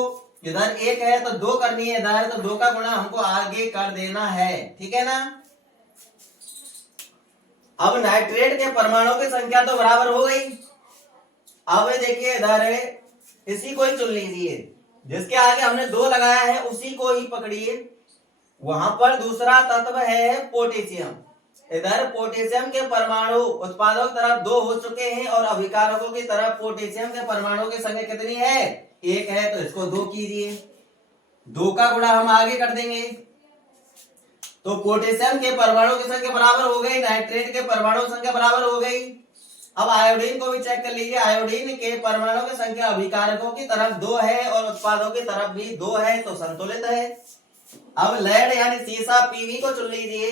इधर एक है तो दो करनी है इधर, तो दो का गुणा हमको आगे कर देना है, ठीक है ना। अब नाइट्रेट के परमाणु की संख्या तो बराबर हो गई। अब देखिए इधर इसी को ही चुन लीजिए, जिसके आगे हमने दो लगाया है उसी को ही पकड़िए। वहां पर दूसरा तत्व है पोटेशियम। इधर पोटेशियम के परमाणु उत्पादों की तरफ दो हो चुके हैं और अभिकारकों की तरफ पोटेशियम के परमाणु की संख्या कितनी है, एक है, तो इसको दो कीजिए, दो का गुणा हम आगे कर देंगे, तो पोटेशियम के परमाणु की संख्या बराबर हो गई, नाइट्रेट के परमाणु की संख्या बराबर हो गई। अब आयोडीन को भी चेक कर लीजिए, आयोडीन के परमाणु की संख्या अभिकारकों की तरफ दो है और उत्पादों की तरफ भी दो है, तो संतुलित है। अब लेड यानी सीसा पीवी को चुन लीजिए,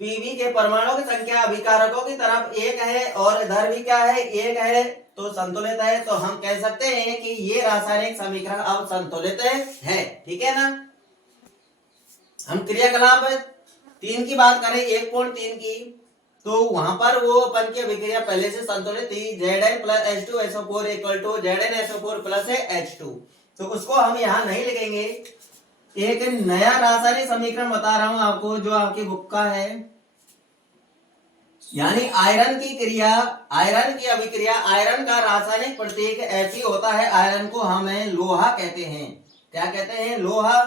पीवी के परमाणु की संख्या अभिकारकों की तरफ एक है और इधर भी क्या है, एक है, तो संतुलित है। तो हम कह सकते हैं कि ये रासायनिक समीकरण अब संतुलित है, ठीक है ना। हम क्रियाकलाप 3 की बात करें 1.3 की, तो वहां पर वो अपन की अभिक्रिया पहले से संतुलित थी, Zn plus H2SO4 equal to ZnSO4 plus H2, तो उसको हम यहाँ नहीं लिखेंगे। एक नया रासायनिक समीकरण बता रहा हूं आपको जो आपकी बुक का है, यानी आयरन की क्रिया, आयरन की अभिक्रिया, आयरन का रासायनिक प्रतीक Fe होता है, आयरन को हमें लोहा कहते हैं। क्या कहते हैं, लोहा।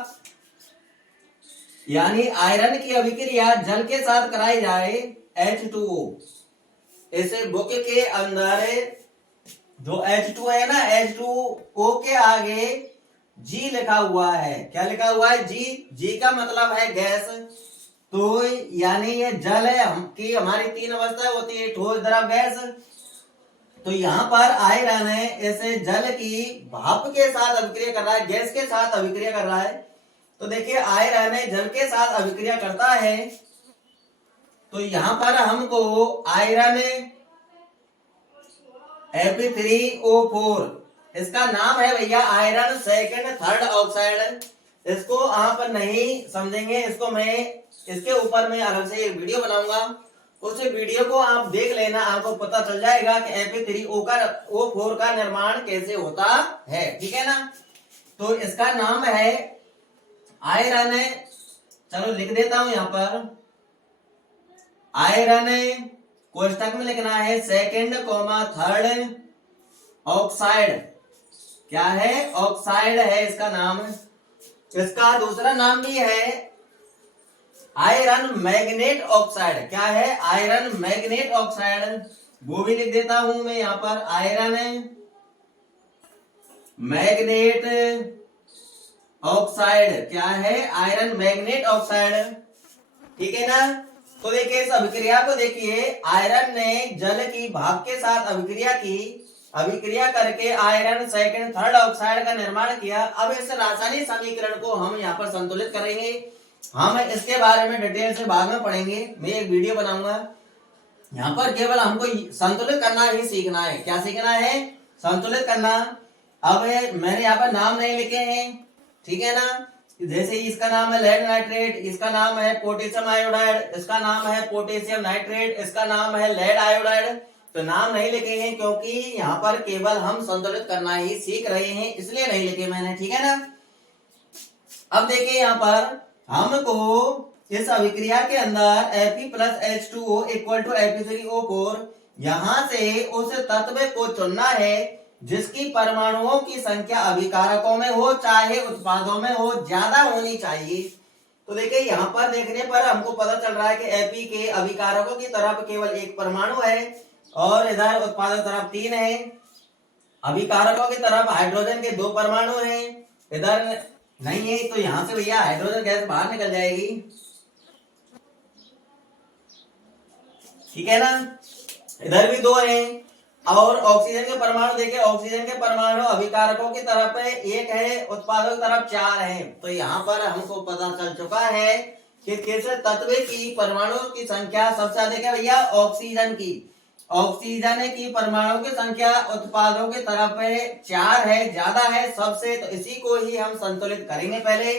यानी आयरन की अभिक्रिया जल के साथ कराई जाए H2O, इसे बुक के अंदर जो H2 है ना, H2O के आगे G लिखा हुआ है। क्या लिखा हुआ है, G का मतलब है गैस। तो यानी ये जल है, की हमारी 3 अवस्थाएं होती है, ठोस द्रव गैस। तो यहाँ पर आयरन है, इसे जल की भाप के साथ अभिक्रिया कर रहा है, गैस के साथ अभिक्रिया कर रहा है। तो देखिए आयरन है जल के साथ अभिक्रिया करता है, तो यहां पर हमको आयरन Fe3O4, इसका नाम है भैया आयरन सेकंड थर्ड ऑक्साइड। इसको आप नहीं समझेंगे, इसको मैं इसके ऊपर मैं अलग से एक वीडियो बनाऊंगा, उस वीडियो को आप देख लेना, आपको पता चल जाएगा कि Fe3O4 का निर्माण कैसे होता है, ठीक है ना। तो इसका नाम है आयरन, चलो लिख देता हूं यहां पर, आयरन कोष्टक में लिखना है सेकंड कॉमा थर्ड ऑक्साइड। क्या है, ऑक्साइड है इसका नाम। इसका दूसरा नाम भी है आयरन मैग्नेट ऑक्साइड। क्या है, आयरन मैग्नेट ऑक्साइड, वो भी लिख देता हूं मैं यहां पर, आयरन मैग्नेट ऑक्साइड। क्या है, आयरन मैग्नेट ऑक्साइड, ठीक है ना। तो देखिए इस अभिक्रिया को देखिए, आयरन ने जल की भाप के साथ अभिक्रिया की, अभिक्रिया करके आयरन सेकंड थर्ड ऑक्साइड का निर्माण किया। अब इस रासायनिक समीकरण को हम यहाँ पर संतुलित करेंगे। हम इसके बारे में डिटेल से बाद में पढ़ेंगे, मैं एक वीडियो बनाऊंगा। यहाँ पर केवल हमको संतुलित करना ही सीखना है। क्या सीखना है, संतुलित करना। अब मैंने यहाँ पर नाम नहीं लिखे हैं, ठीक है ना। जैसे इसका नाम है लेड नाइट्रेट, इसका नाम है पोटेशियम आयोडाइड, इसका नाम है पोटेशियम नाइट्रेट, इसका नाम है लेड आयोडाइड, तो नाम नहीं लिखे हैं क्योंकि यहाँ पर केवल हम संतुलित करना ही सीख रहे हैं, इसलिए नहीं लिखे मैंने, ठीक है ना। अब देखिए यहाँ पर हमको इस अभिक्रिया के अंदर Fe plus H2O equal to Fe3O4, यहां से उस तत्व को चुनना है जिसकी परमाणुओं की संख्या अभिकारकों में हो चाहे उत्पादों में हो, ज्यादा होनी चाहिए। तो देखिए यहाँ पर देखने पर हमको पता चल रहा है कि Fe के अभिकारकों की तरफ केवल एक परमाणु है और इधर उत्पादक तरफ 3 है। अभिकारकों की तरफ हाइड्रोजन के 2 परमाणु हैं, इधर नहीं है, तो यहां से भैया हाइड्रोजन गैस बाहर निकल जाएगी, ठीक है ना। इधर भी 2 हैं और ऑक्सीजन के परमाणु देखिए, ऑक्सीजन के परमाणु अभिकारकों की तरफ 1 है, उत्पादों की तरफ 4 है। तो यहाँ पर हमको पता चल चुका है कि किस तत्व की परमाणुओं की संख्या सबसे अधिक है भैया, ऑक्सीजन की। ऑक्सीजन की परमाणु की संख्या उत्पादों की तरफ 4 है, ज्यादा है सबसे, तो इसी को ही हम संतुलित करेंगे पहले।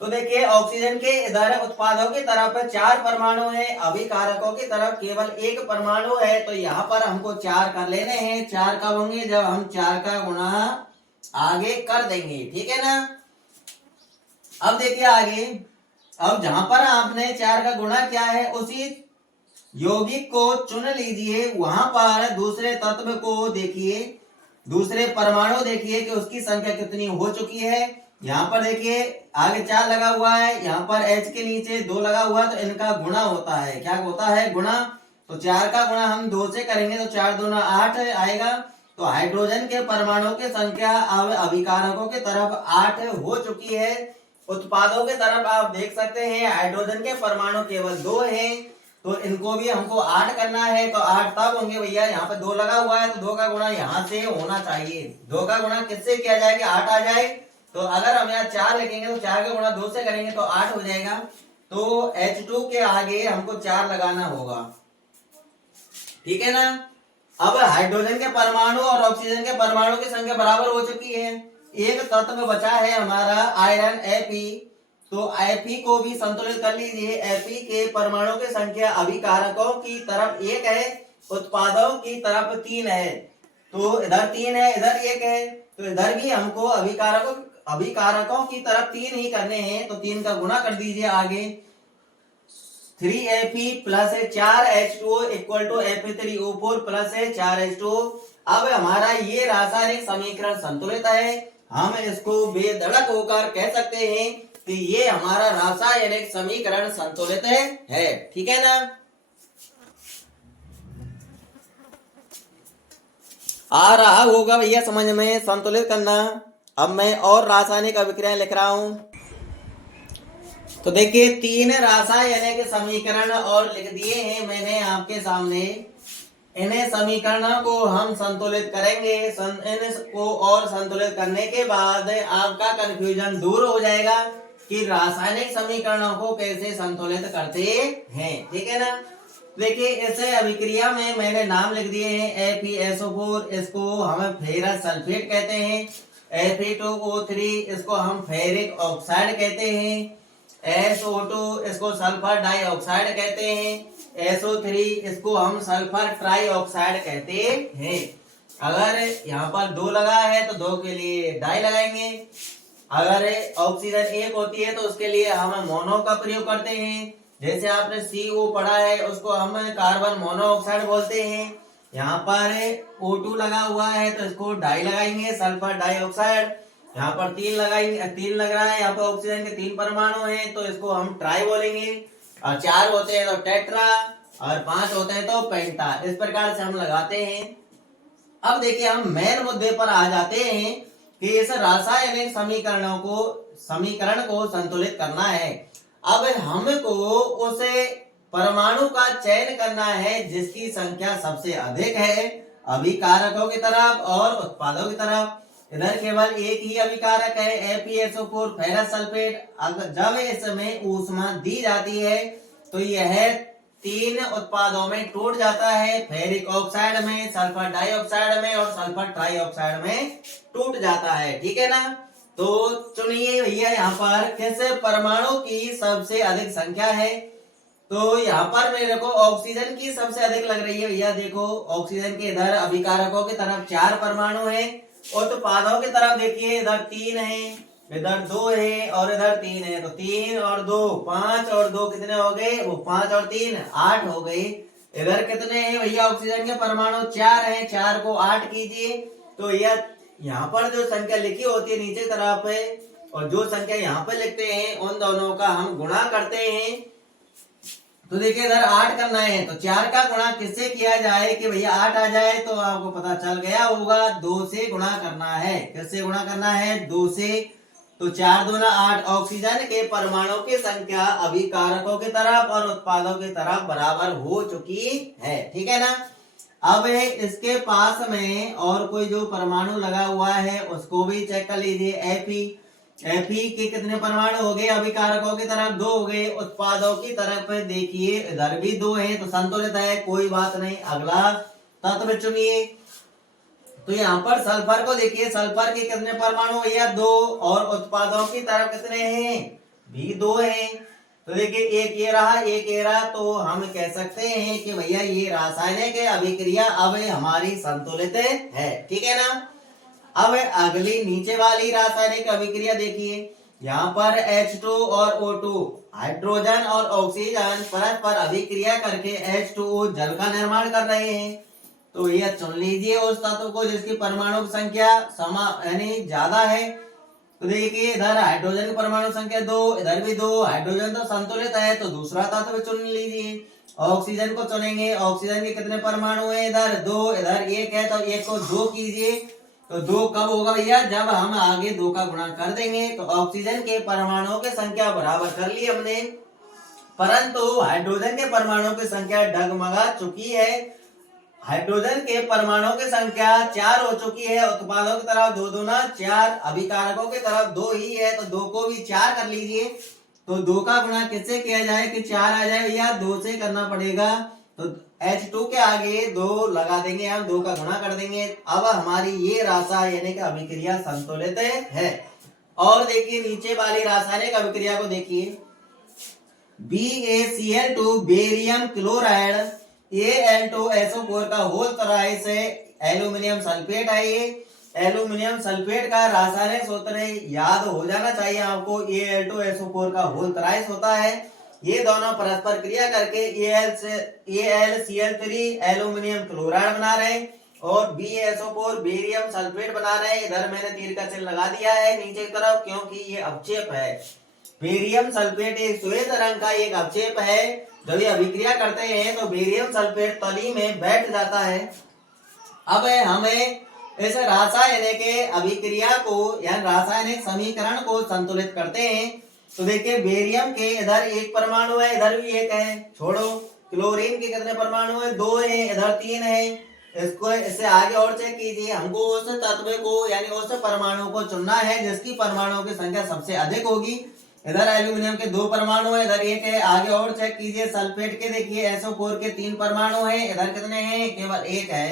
तो देखिए ऑक्सीजन के इधर उत्पादों की तरफ 4 परमाणु है, अभिकारकों की तरफ केवल 1 परमाणु है, तो यहाँ पर हमको 4 कर लेने हैं। 4 कब होंगे, जब हम 4 का गुणा आगे कर देंगे, ठीक है ना। अब देखिए आगे, अब जहां पर आपने 4 का गुणा किया है उसी यौगिक को चुन लीजिए, वहां पर दूसरे तत्व को देखिए, दूसरे परमाणु देखिए कि उसकी संख्या कितनी हो चुकी है। यहाँ पर देखिए आगे 4 लगा हुआ है, यहाँ पर H के नीचे 2 लगा हुआ है, तो इनका गुणा होता है, क्या होता है, गुणा। तो 4 का गुणा हम 2 से करेंगे तो 4 दूना 8 आएगा। तो हाइड्रोजन के परमाणु की संख्या अब अभिकारकों की तरफ 8 हो चुकी है। उत्पादों की तरफ आप देख सकते हैं हाइड्रोजन के परमाणु केवल 2 हैं, तो इनको भी हमको 8 करना है। तो 8 तब होंगे भैया, यहाँ पे 2 लगा हुआ है तो 2 का गुणा यहाँ से होना चाहिए। 2 का गुणा किससे किया जाए कि 8 आ जाए। तो अगर हम यहाँ 4 लिखेंगे तो 4 का गुणा 2 से करेंगे तो 8 हो जाएगा। तो H2 के आगे हमको 4 लगाना होगा, ठीक है ना। अब हाइड्रोजन के परमाणु और ऑक्सीजन के परमाणु की संख्या बराबर हो चुकी है। एक तत्व बचा है हमारा आयरन Fe, तो Fe को भी संतुलित कर लीजिए। Fe के परमाणु की संख्या अभिकारकों की तरफ 1 है, उत्पादों की तरफ 3 है। तो इधर 3 है, इधर 1 है, तो इधर भी हमको अभिकारकों की तरफ 3 ही करने हैं। तो 3 का गुणा कर दीजिए आगे, 3Fe plus 4H2O equal to Fe3O4 plus 4H2O। अब हमारा ये रासायनिक समीकरण संतुलित है। हम इसको बेधड़क होकर कह सकते हैं कि ये हमारा रासायनिक समीकरण संतुलित है, ठीक है ना। आ रहा होगा भैया समझ में, संतुलित करना। अब मैं और रासायनिक अभिक्रियाएं लिख रहा हूं। तो देखिए 3 रासायनिक समीकरण और लिख दिए हैं मैंने आपके सामने। इन्हें समीकरणों को हम संतुलित करेंगे। इनको और संतुलित करने के बाद आपका कंफ्यूजन दूर हो जाएगा कि रासायनिक समीकरणों को कैसे संतुलित करते हैं, ठीक है ना। देखिए इस अभिक्रिया में मैंने नाम लिख दिए हैं FeSO4, इसको हम फेरस सल्फेट कहते हैं। Fe2O3 इसको हम फेरिक ऑक्साइड कहते हैं। SO2 इसको सल्फर डाइऑक्साइड कहते हैं। SO3 इसको हम सल्फर ट्राइऑक्साइड कहते हैं। अगर यहाँ पर 2 लगा है तो 2 के लिए डाई लगाएंगे। अगर ऑक्सीजन 1 होती है तो उसके लिए हम मोनो का प्रयोग करते हैं। जैसे आपने CO पढ़ा है उसको हम कार्बन मोनोऑक्साइड बोलते हैं। यहाँ पर O2 लगा हुआ है तो इसको डाई लगाएंगे, सल्फर डाइऑक्साइड। यहाँ पर 3 लगाएंगे, 3 लग रहा है, यहाँ पर ऑक्सीजन के 3 परमाणु हैं तो इसको हम ट्राई बोलेंगे। और 4 होते हैं तो टेट्रा, और 5 होते हैं तो पेंटा। इस प्रकार से हम लगाते हैं। अब देखिए हम मेन मुद्दे पर आ जाते हैं कि इस रासायनिक समीकरण को संतुलित करना है। अब हमको उसे परमाणु का चयन करना है जिसकी संख्या सबसे अधिक है अभिकारकों की तरफ और उत्पादों की तरफ। इधर केवल एक ही अभिकारक है FeSO4 फेरस सल्फेट। जब इसमें ऊष्मा दी जाती है तो यह 3 उत्पादों में टूट जाता है, फेरिक ऑक्साइड में, सल्फर डाइऑक्साइड में और सल्फर ट्राइऑक्साइड में टूट जाता है, ठीक है ना। तो चुनिए भैया यहाँ पर किस परमाणु की सबसे अधिक संख्या है। तो यहाँ पर मेरे को ऑक्सीजन की सबसे अधिक लग रही है भैया। देखो ऑक्सीजन के इधर अभिकारकों की तरफ 4 परमाणु है, उत्पादों की तरफ देखिए इधर 3 है, इधर 2 है और इधर 3 है। तो 3 और 2 5 और 2 कितने हो गए, वो 5 और 3 8 हो गए। इधर कितने हैं भैया ऑक्सीजन के परमाणु 4 हैं, 4 को 8 कीजिए। तो यह यहाँ पर जो संख्या लिखी होती है नीचे तरफ है और जो संख्या यहाँ पे लिखते हैं उन दोनों का हम गुणा करते हैं। तो देखिए इधर 8 करना है तो 4 का गुणा किससे किया जाए कि भैया 8 आ जाए। तो आपको पता चल गया होगा 2 से गुणा करना है। किससे गुणा करना है, 2 से। तो 4 दूना 8। ऑक्सीजन के परमाणु की संख्या अभिकारकों की तरफ और उत्पादों की तरफ बराबर हो चुकी है, ठीक है ना। अब इसके पास में और कोई जो परमाणु लगा हुआ है उसको भी चेक कर लीजिए। Fe के कितने परमाणु हो गए, अभिकारकों की तरफ 2 हो गए, उत्पादों की तरफ देखिए इधर भी 2 है, तो संतुलित है, कोई बात नहीं। अगला तत्व चुनिए। तो यहाँ पर सल्फर को देखिए, सल्फर के कितने परमाणु भैया 2 और उत्पादों की तरफ कितने हैं, भी 2 हैं। तो देखिए एक ये रहा, एक ये रहा। तो हम कह सकते हैं कि भैया ये रासायनिक अभिक्रिया अब हमारी संतुलित है, ठीक है ना। अब अगली नीचे वाली रासायनिक अभिक्रिया देखिए, यहाँ पर H2 और O2 हाइड्रोजन और ऑक्सीजन परस्पर अभिक्रिया करके H2O जल का निर्माण कर रहे हैं। तो यह चुन लीजिए उस तत्व को जिसकी परमाणु की संख्या यानी ज्यादा है। तो देखिए इधर हाइड्रोजन की परमाणु संख्या 2, इधर भी 2, हाइड्रोजन तो संतुलित है तो दूसरा तत्व चुन लीजिए। ऑक्सीजन को चुनेंगे, ऑक्सीजन के कितने परमाणु है, इधर 2, इधर 1 है तो 1 को 2 कीजिए। तो 2 कब होगा भैया, जब हम आगे 2 का गुणा कर देंगे। तो ऑक्सीजन के परमाणुओं की संख्या बराबर कर ली हमने, परंतु हाइड्रोजन के परमाणुओं की संख्या डगमगा चुकी है। हाइड्रोजन के परमाणुओं की संख्या 4 हो चुकी है, उत्पादों की तरफ 2 दूना 4, अभिकारकों की तरफ 2 ही है तो 2 को भी 4 कर लीजिए। तो 2 का गुणा किससे किया जाए कि 4 आ जाए भैया, 2 से करना पड़ेगा। तो H2 के आगे 2 लगा देंगे, हम 2 का गुणा कर देंगे। अब हमारी ये रासायनिक अभिक्रिया संतुलित है। और देखिए नीचे वाली रासायनिक अभिक्रिया को देखिए, BaCl2 बेरियम क्लोराइड Al2SO4 का होल तराइस है, एल्यूमिनियम सल्फेट है। ये एल्यूमिनियम सल्फेट का रासायनिक सूत्र याद हो जाना चाहिए आपको, Al2SO4 का होल तराइस होता है। ये दोनों परस्पर क्रिया करके AlCl3 एल्यूमिनियम क्लोराइड बना रहे हैं और BaSO4 बेरियम सल्फेट बना रहे हैं। इधर मैंने तीर का चिन्ह लगा दिया है नीचे की तरफ, क्योंकि ये अवक्षेप है। बेरियम सल्फेट एक श्वेत रंग का एक अवक्षेप है। जब ये अभिक्रिया करते हैं तो बेरियम सल्फेट तली में बैठ जाता है। अब हमें इस रासायनिक अभिक्रिया को या रासायनिक समीकरण को संतुलित करते हैं। तो देखिए बेरियम के इधर 1 परमाणु है, इधर भी 1 है, छोड़ो। क्लोरीन के कितने परमाणु है, 2 है, इधर 3 है। इसको इससे आगे और चेक कीजिए, हमको उस तत्व को यानी उस परमाणु को चुनना है जिसकी परमाणुओं की संख्या सबसे अधिक होगी। इधर एल्यूमिनियम के 2 परमाणु है, इधर 1 है। आगे और चेक कीजिए, सल्फेट के देखिए SO4 के 3 परमाणु है, इधर कितने हैं, केवल 1 है।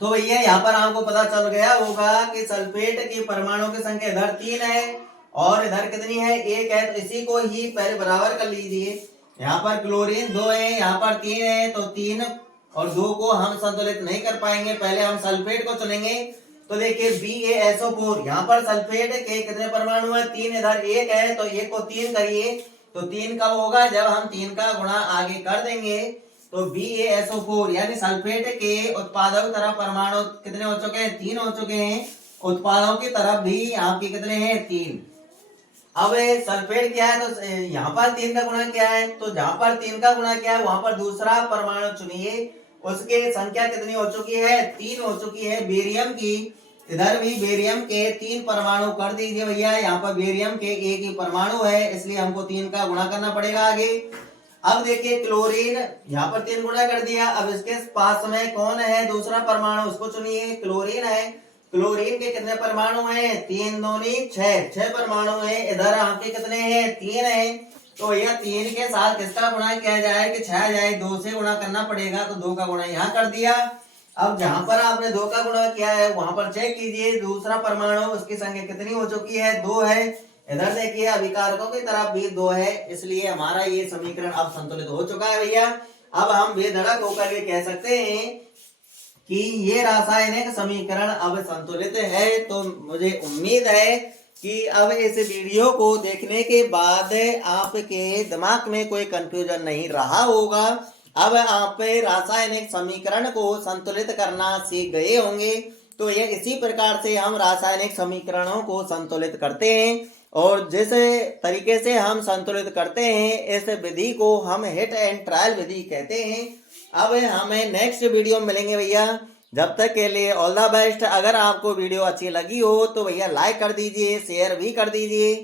तो भैया यहाँ पर आपको पता चल गया होगा कि सल्फेट की परमाणु की संख्या इधर 3 है और इधर कितनी है, 1 है। तो इसी को ही पहले बराबर कर लीजिए। यहाँ पर क्लोरीन 2 है, यहाँ पर 3 है, तो 3 और 2 को हम संतुलित नहीं कर पाएंगे। पहले हम सल्फेट को चुनेंगे। तो देखिए BaSO4, यहाँ पर सल्फेट के कितने परमाणु है, 3, इधर 1 है, तो 1 को 3 करिए। तो 3 कब होगा, जब हम 3 का गुणा आगे कर देंगे। तो BaSO4 यानी सल्फेट के उत्पादों की तरफ परमाणु कितने हो चुके हैं, 3 हो चुके हैं। उत्पादों की तरफ भी आपके कितने हैं, 3। अब सल्फेट क्या है, तो यहाँ पर 3 का गुणा क्या है, तो जहां पर 3 का गुणा क्या है वहां पर दूसरा परमाणु चुनिए, उसके संख्या कितनी हो चुकी है, 3 हो चुकी है बेरियम की। इधर भी बेरियम के 3 परमाणु कर दीजिए भैया। यहाँ पर बेरियम के 1 ही परमाणु है, इसलिए हमको 3 का गुणा करना पड़ेगा आगे। अब देखिए क्लोरीन, यहाँ पर 3 गुणा कर दिया। अब इसके पास में कौन है दूसरा परमाणु, उसको चुनिए, क्लोरीन है। क्लोरीन के कितने परमाणु हैं, 3 दूनी 6 परमाणु है। इधर आपके कितने हैं, 3 है। तो यह 3 के साथ किसका गुणा किया जाए कि 6 जाए, 2 से गुणा करना पड़ेगा। तो 2 का गुणा यहाँ कर दिया। अब जहां पर आपने 2 का गुणा किया है वहां पर चेक कीजिए दूसरा परमाणु, उसकी संख्या कितनी हो चुकी है, 2 है। इधर देखिए अभिकारकों की तरफ भी 2 है, इसलिए हमारा ये समीकरण अब संतुलित हो चुका है भैया। अब हम बेधड़क होकर के कह सकते हैं कि ये रासायनिक समीकरण अब संतुलित है। तो मुझे उम्मीद है कि अब इस वीडियो को देखने के बाद आपके दिमाग में कोई कंफ्यूजन नहीं रहा होगा। अब आप रासायनिक समीकरण को संतुलित करना सीख गए होंगे। तो ये इसी प्रकार से हम रासायनिक समीकरणों को संतुलित करते हैं, और जिस तरीके से हम संतुलित करते हैं इस विधि को हम हिट एंड ट्रायल विधि कहते हैं। अब हमें नेक्स्ट वीडियो में मिलेंगे भैया, जब तक के लिए ऑल द बेस्ट। अगर आपको वीडियो अच्छी लगी हो तो भैया लाइक कर दीजिए, शेयर भी कर दीजिए,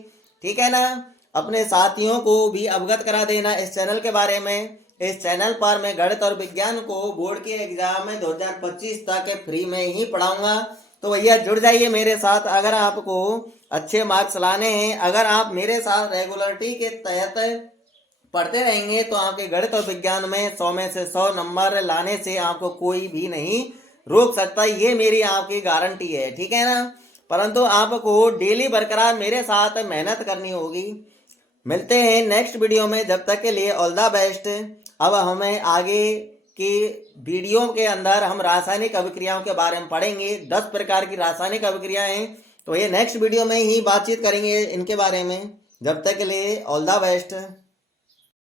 ठीक है ना। अपने साथियों को भी अवगत करा देना इस चैनल के बारे में। इस चैनल पर मैं गणित और विज्ञान को बोर्ड के एग्जाम में 2025 तक फ्री में ही पढ़ाऊंगा। तो भैया जुड़ जाइए मेरे साथ अगर आपको अच्छे मार्क्स लाने हैं। अगर आप मेरे साथ रेगुलरिटी के तहत पढ़ते रहेंगे तो आपके गणित और विज्ञान में 100 में से 100 नंबर लाने से आपको कोई भी नहीं रोक सकता, ये मेरी आपकी गारंटी है, ठीक है ना। परंतु आपको डेली बरकरार मेरे साथ मेहनत करनी होगी। मिलते हैं नेक्स्ट वीडियो में, जब तक के लिए ऑल द बेस्ट। अब हमें आगे के वीडियो के अंदर हम रासायनिक अभिक्रियाओं के बारे में पढ़ेंगे। 10 प्रकार की रासायनिक अभिक्रियाएं हैं, तो ये नेक्स्ट वीडियो में ही बातचीत करेंगे इनके बारे में। जब तक के लिए ऑल द बेस्ट।